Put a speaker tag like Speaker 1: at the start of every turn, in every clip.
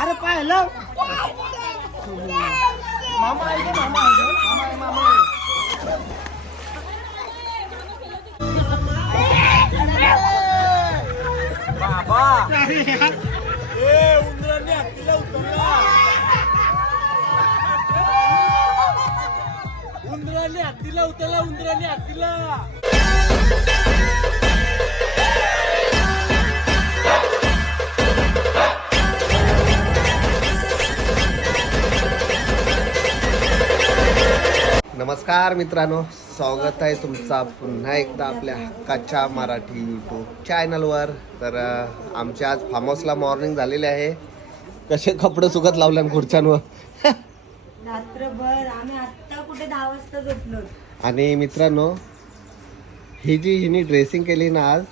Speaker 1: अरे पाय मामा मामा आहे मामा? आहे, मामा आहे. बाबा. उंदराने हत्तीला उतरला. उंदराने हत्तीला
Speaker 2: नमस्कार मित्रांनो स्वागत आहे तुमचा पुन्हा एकदा आपल्या हक्काच्या मराठी यूट्यूब चॅनलवर तर आमच्या आज फार्म हाऊसला मॉर्निंग झालेली आहे. कसे कपडे सुकत लावल्या खुर्च्यांवर?
Speaker 3: रात्रभर आम्ही आत्ता कुठे दहा वाजता झोपलो
Speaker 2: आणि मित्रांनो ही जी हिने ड्रेसिंग केली ना आज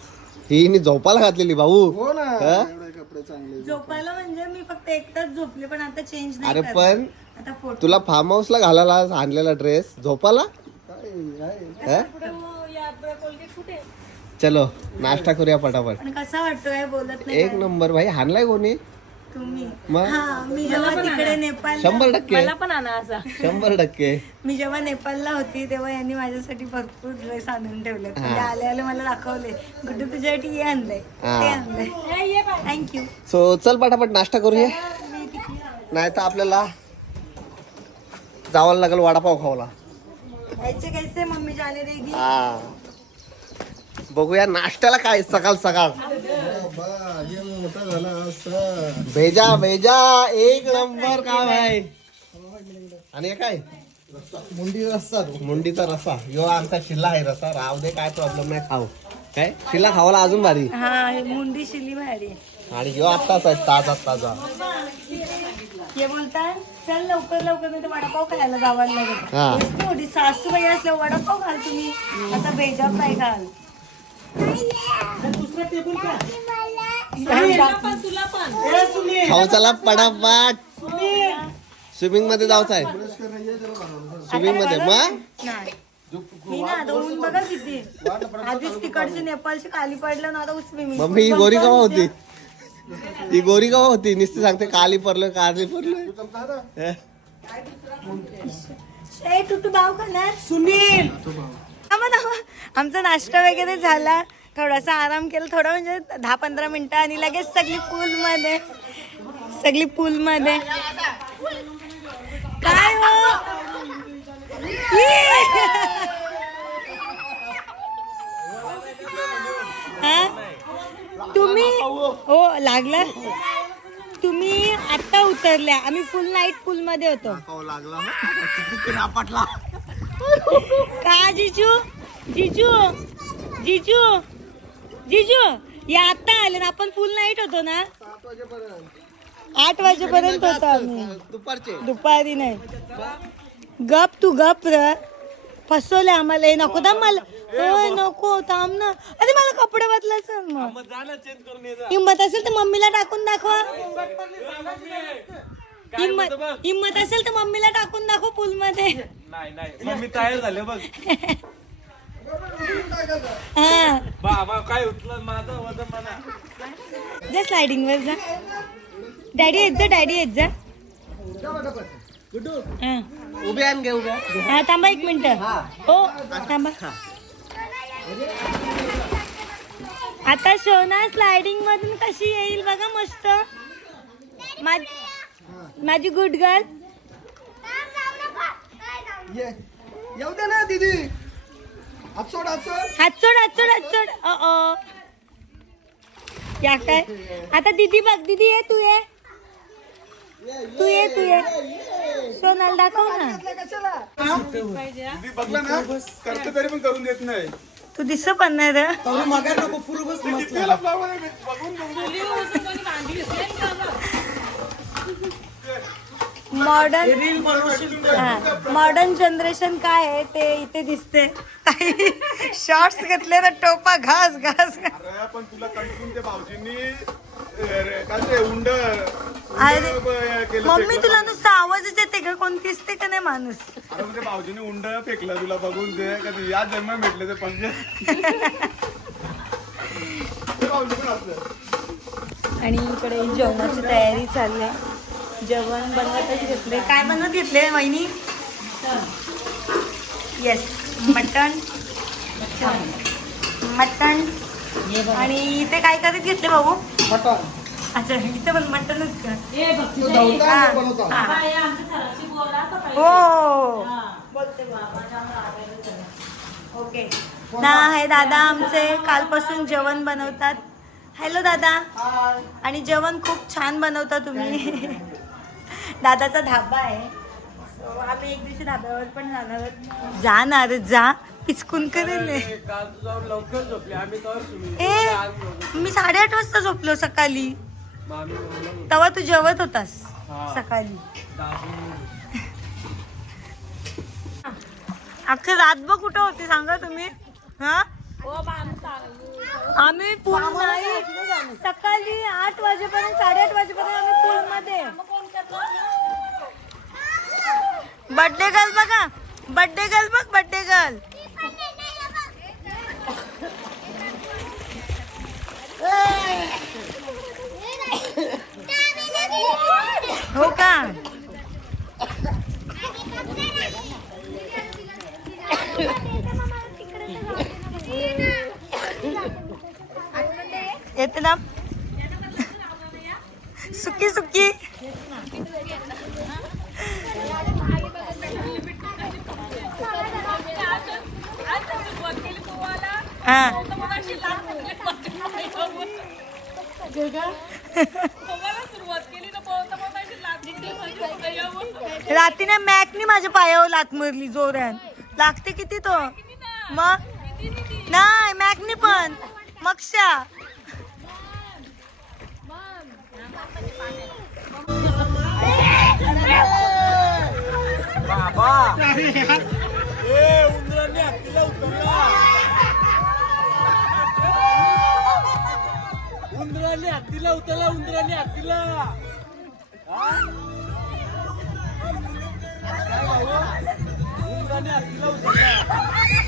Speaker 2: ही हिने झोपायला घातलेली भाऊ
Speaker 1: हो ना
Speaker 2: हा?
Speaker 1: एवढे कपडे चांगले
Speaker 3: झोपायला म्हणजे मी फक्त एकटाच झोपले पण आता चेंज नाही
Speaker 2: अरे
Speaker 3: करत.
Speaker 2: पण
Speaker 3: आता फोटो
Speaker 2: तुला फार्म हाऊसला घालायला आज आणलेला ड्रेस झोपाला
Speaker 1: काय आहे?
Speaker 2: हा? चलो नाश्ता करूया पटापट
Speaker 3: पण कसा वाटतोय बोलत नाही
Speaker 2: एक? नंबर भाई हाणलाय कोणी
Speaker 3: तुम्ही.
Speaker 2: मग?
Speaker 3: हा मी जेव्हा तिकडे नेपाळ
Speaker 2: शंभर टक्के. शंभर टक्के.
Speaker 3: मी जेव्हा नेपाळला होती तेव्हा यांनी माझ्यासाठी भरपूर ड्रेस आणून ठेवले. म्हणजे आले आले मला दाखवले. गुड्डू तुझ्यासाठी हे आणलंय?
Speaker 2: हा.
Speaker 3: ते आणलंय. थँक्यू
Speaker 2: सो चल पटापट नाश्ता करूया. नाही तर आपल्याला जावं लागेल वडापाव खावला
Speaker 3: ऐसे कैसे मम्मी जाने देगी.
Speaker 2: हा. बघूया नाश्त्याला काय सकाळ सकाळ. भेजा भेजा एक नंबर काम आहे. आणि हे काय?
Speaker 1: मुंडी रस्ता तो.
Speaker 2: मुंडीचा रसा यो आमचा शिल्ला आहे रसा राव दे काय प्रॉब्लेम नाही खाऊ. काय? शिल्ला खावाला अजून भारी.
Speaker 3: हा हे मुंडी शिली भारी.
Speaker 2: आणि ह्यो आत्ताच आहे ताजा ताजा.
Speaker 3: हे बोलतात चल लवकर लवकर नाही तर वडापाव खायला जावायला
Speaker 2: हा.
Speaker 3: मोठी सासूबाई असल्या वडापाव खाल तुम्ही. आता भेजा फ्राय खाल.
Speaker 2: खाऊ चला पटापट. स्विमिंगमध्ये जाऊच आहे स्विमिंगमध्ये मग?
Speaker 3: नाही. ही ना आता ऊन बघा किती. आधीच तिकडची नेपाळची खाली पडलं ना आता स्विमिंग
Speaker 2: मम्मी ही गोरी कवा होती? ही गोरी कवा होती? नुसती सांगते काली पडलं काली पडलं हे?
Speaker 3: ए तू तू भाव खाणार सुनील. आमचा नाश्ता वगैरे झाला. थोडासा आराम केला. थोडा म्हणजे दहा पंधरा मिनिटं आणि लगेच सगळी पूल मध्ये सगळी पूल मध्ये काय हो? तुम्ही? हो लागला. तुम्ही आता उतरल्या. आम्ही फुल नाईट पूल मध्ये होतो. का जिजू? जिजू? जिजू? जिजू या आता आले ना आपण फुल नाईट होतो ना? आठ वाजेपर्यंत होतो आम्ही.
Speaker 2: दुपारचे.
Speaker 3: दुपारी नाही. गप तू गप र. फसवले आम्हाला. हे नको थांब मला. होय नको थांब ना. अरे मला कपडे बदलायचं मग. हिंमत असेल तर मम्मीला टाकून दाखवा. हिंमत हिंमत असेल तर मम्मीला टाकून दाखव पूल मध्ये
Speaker 1: नाही नाही. मग मी तयार झाले बघ.
Speaker 3: हा.
Speaker 1: बाबा काय उचल माझं वजन म्हणा.
Speaker 3: जा स्लायडिंग वर जा. डॅडी येत जा डॅडी येत जा. हा.
Speaker 2: उभे आण घे उभ्या
Speaker 3: हा थांबा एक मिनिट. हो. थांबा. आता शोना स्लायडिंग मधून कशी येईल बघा मस्त. मा- माझी गुड गर्ल
Speaker 1: ये येऊ दे ना दीदी. हात सोड हात सोड.
Speaker 3: हात सोड हात सोड हात सोड. अ अ. या काय? आता दीदी बघ दीदी ये तू ये. तू ये तू ये. सोनाल दाखव ना.
Speaker 1: करते तरी पण करून देत नाही.
Speaker 3: तू दिस पण नाही रे. मॉडर्न मॉडर्न जनरेशन काय आहे ते इथे दिसते. शॉर्ट्स घेतले तर टोपा घास घास घास.
Speaker 1: अरे पण तुला कंटिन्यू ते भाऊजींनी
Speaker 4: काय ते उंड
Speaker 3: अरे
Speaker 4: केलं
Speaker 3: मम्मी तुला नुसतं आवाजच येते का? कोण दिसते का नाही माणूस?
Speaker 4: अरे म्हणजे भाऊजीने उंड फेकलं तुला बघून ते का ते या जन्म भेटले ते पंजे ते भाऊजी पण
Speaker 3: आणि इकडे जेवणाची तयारी चालली आहे. जेवण बनवतच घेतले. काय बनवत घेतले वहिनी? Yes mutton. मटण. आणि इथे काय करत घेतले भाऊ?
Speaker 1: मटण.
Speaker 3: अच्छा इथे पण मटणच हा, हा. हो. ओके ना हे दादा आमचे कालपासून जेवण बनवतात. हॅलो दादा. आणि जेवण खूप छान बनवता तुम्ही. दादाचा धाबा आहे. So, आम्ही एक दिवशी धाब्यावर पण जाणार आहोत. जाणार जा. पिचकून करेल हे. ए मी साडेआठ वाजता झोपलो सकाळी. तेव्हा तू जेवत होतास सकाळी. अख्खी रातभर कुठं होती सांगा तुम्ही? हा? आम्ही पूल नाही. सकाळी आठ वाजेपर्यंत साडेआठ वाजेपर्यंत आम्ही पूल मध्ये. बर्थडे गर्ल बघा. बर्थडे गर्ल बघ बर्थडे गर्ल हो का येते ना की? सुकी हा मॅकनी माझ्या पायावर लात मारली जोरात. लागते किती तो? मग नाही मॅकनी पण. मक्षा.
Speaker 5: उंदराने हत्तीला उतरला. उंदराने हत्तीला उंदराने हत्तीला उतरला.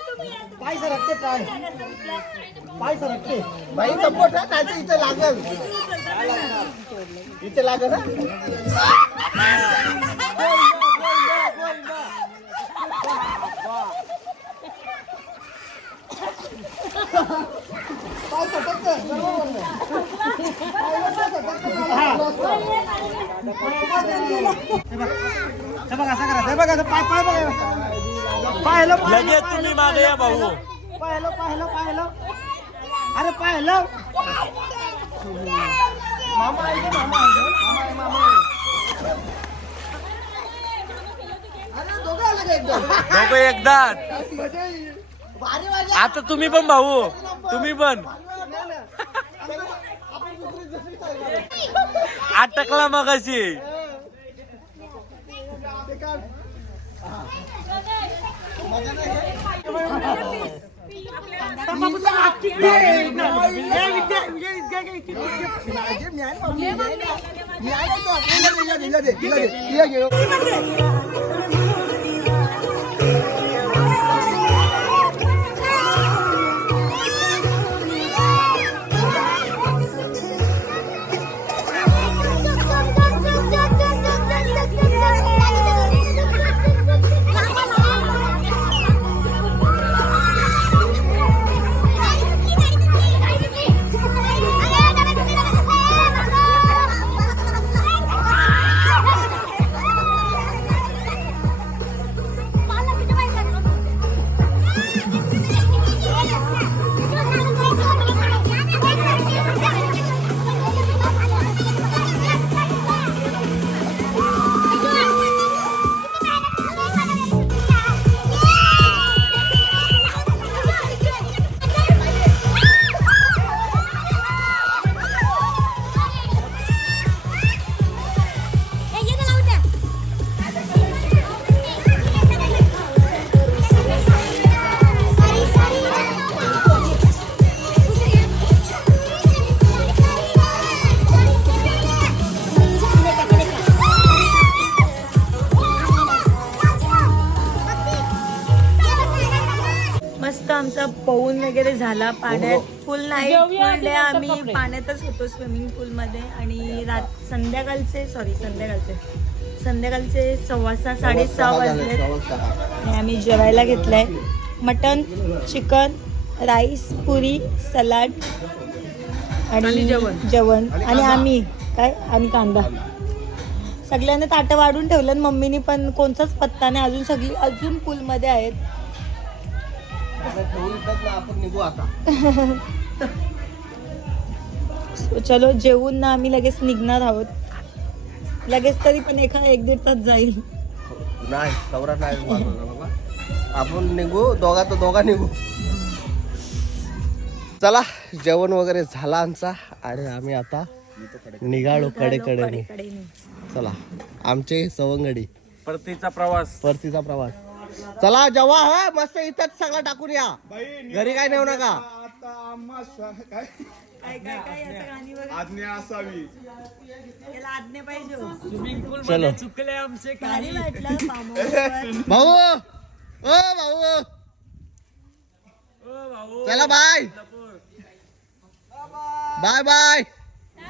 Speaker 1: पाय सरकते पाय. पाय सरकते. बाई सपोर्ट हा नाही इथे लागल. इथे लागल पाय सटकते हे. बघा. असं करा. हे बघा पाय पाय बघा. पाहिलं
Speaker 5: लगेच तुम्ही मागे या भाऊ.
Speaker 1: पाहिलं पाहिलं पाहिलं. अरे पाहिलं. मामा आहे मामा आहे. मामा आहे मामा. अरे दोघं आले मजा
Speaker 5: आता तुम्ही पण भाऊ. तुम्ही पण.
Speaker 1: नाही ना. आपण- आपण दुसरी दुसरी चालणार.
Speaker 5: अटकला मग अशी
Speaker 3: मस्त पवून वगैरे झाला. पाण्यात फुल नाईट फुल डे आम्ही पाण्यातच होतो स्विमिंग पूल मध्ये. आणि रात संध्याकाळचे सॉरी संध्याकाळचे. संध्याकाळचे सव्वा सहा साडेसहा वाजले आणि आम्ही जेवायला घेतलंय. Mutton chicken rice puri salad आणि जेवण. जेवण. आणि आम्ही काय? आणि कांदा. सगळ्यांनी ताटं वाढून ठेवलं आणि मम्मीनी पण कोणताच पत्ता नाही. अजून सगळी अजून पूलमध्ये आहेत.
Speaker 2: आपण निघू आता
Speaker 3: So, चलो जेवून ना आम्ही लगेच निघणार आहोत. लगेच तरी पण एका एक दीड तास जाईल.
Speaker 2: नाही नवरा नाही बाबा. आपण निघू दोघा तर दोघा निघू. चला जेवण वगैरे झाला आमचा आणि आम्ही आता निघालो कडेकडेने.
Speaker 3: कडेकडेने.
Speaker 2: चला आमचे सवंगडी.
Speaker 5: परतीचा प्रवास.
Speaker 2: परतीचा प्रवास. चला जेव्हा हा मस्त इथंच सगळं टाकून या. घरी काय नेऊ नका.
Speaker 4: आता आम्हा सा- काय?
Speaker 3: काय काय काय याचं गाणी बघा.
Speaker 4: आज्ञा असावी.
Speaker 3: याला आज्ञा पाहिजे हो.
Speaker 5: स्विमिंग पूल
Speaker 2: चलो.
Speaker 5: मध्ये चुकले आमचे
Speaker 3: भारी वाटलं फार्म हाऊसवर.
Speaker 2: भाऊ ओ भाऊ.
Speaker 5: ओ भाऊ.
Speaker 2: चला बाय. Bye bye.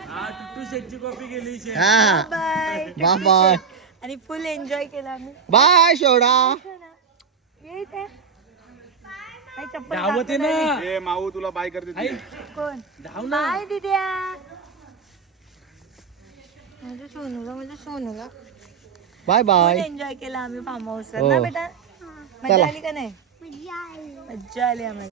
Speaker 5: हा शेटची कॉपी गेली.
Speaker 2: हा
Speaker 3: बाय
Speaker 2: बाय. बाय
Speaker 3: आणि फुल एन्जॉय केला आम्ही.
Speaker 2: बाय शेवडा
Speaker 3: ये इथे. काय चप्पल
Speaker 5: धावत ना.
Speaker 4: ए माऊ तुला बाय करते ती.
Speaker 3: कोण?
Speaker 5: धाव ना.
Speaker 3: बाय दिद्या. माझं सोनूला माझं सोनूला.
Speaker 2: Bye bye.
Speaker 3: एन्जॉय केला आम्ही फार्म हाऊस
Speaker 2: हो.
Speaker 3: ना बेटा मजा
Speaker 2: चला.
Speaker 3: आली का नाही? मज्जा आली आम्हाला.